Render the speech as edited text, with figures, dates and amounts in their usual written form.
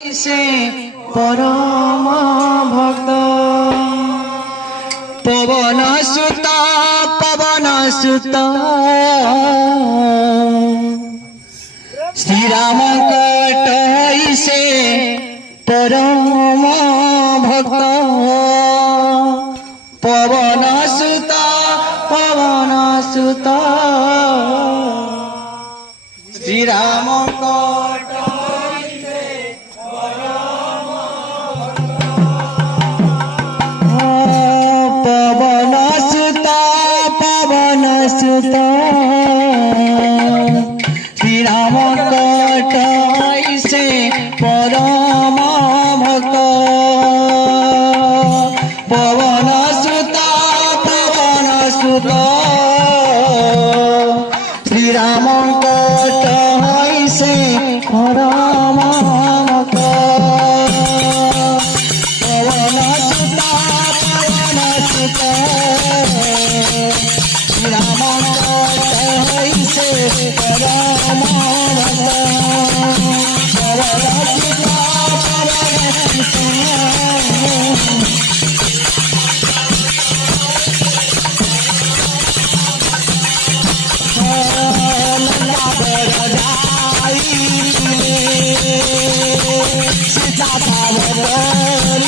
से परम भक्त पवन सुत श्री राम से परम भक्त पवन सुत श्री राम श्री राम कटाई से परम भक्त पवन सुत श्री राम कटाई से परम भक्त पवन सुत श्री राम से परम सीता